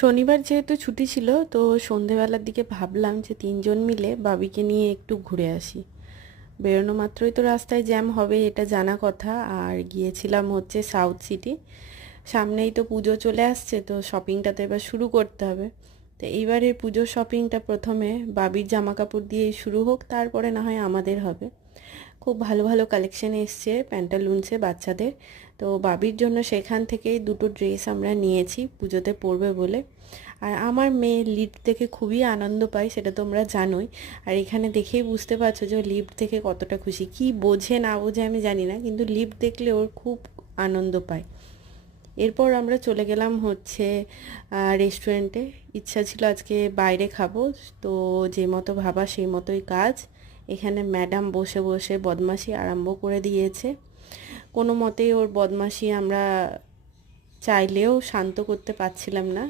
শনিবার যেহেতু ছুটি ছিল তো সন্ধেবেলার দিকে ভাবলাম যে তিনজন মিলে বাবিকে নিয়ে একটু ঘুরে আসি। বেরোনো মাত্রই তো রাস্তায় জ্যাম হবে, এটা জানা কথা। আর গিয়েছিলাম হচ্ছে সাউথ সিটি। সামনেই তো পুজো চলে আসছে, তো শপিংটা তো এবার শুরু করতে হবে। তো এইবারের পুজোর শপিংটা প্রথমে বাবির জামা কাপড় দিয়েই শুরু হোক, তারপরে না হয় আমাদের হবে। খুব ভালো ভালো কালেকশন এসছে প্যান্টালুন্সে বাচ্চাদের। তো বাবির জন্য সেখান থেকেই দুটো ড্রেস আমরা নিয়েছি পুজোতে পরবে বলে। আর আমার মেয়ে লিফট দেখে খুবই আনন্দ পায়, সেটা তোমরা জানোই। আর এখানে দেখেই বুঝতে পারছো যে ও লিফট দেখে কতটা খুশি। কি বোঝে না বোঝে আমি জানি না, কিন্তু লিফট দেখলে ওর খুব আনন্দ পায়। এরপর আমরা চলে গেলাম হচ্ছে রেস্টুরেন্টে। ইচ্ছা ছিল আজকে বাইরে খাবো, তো যে মতো ভাবা সেই মতোই কাজ। এখানে ম্যাডাম বসে বসে বদমাশি আরম্ভ করে দিয়েছে। কোনো মতেই ওর বদমাশি আমরা চাইলেও শান্ত করতে পারছিলাম না।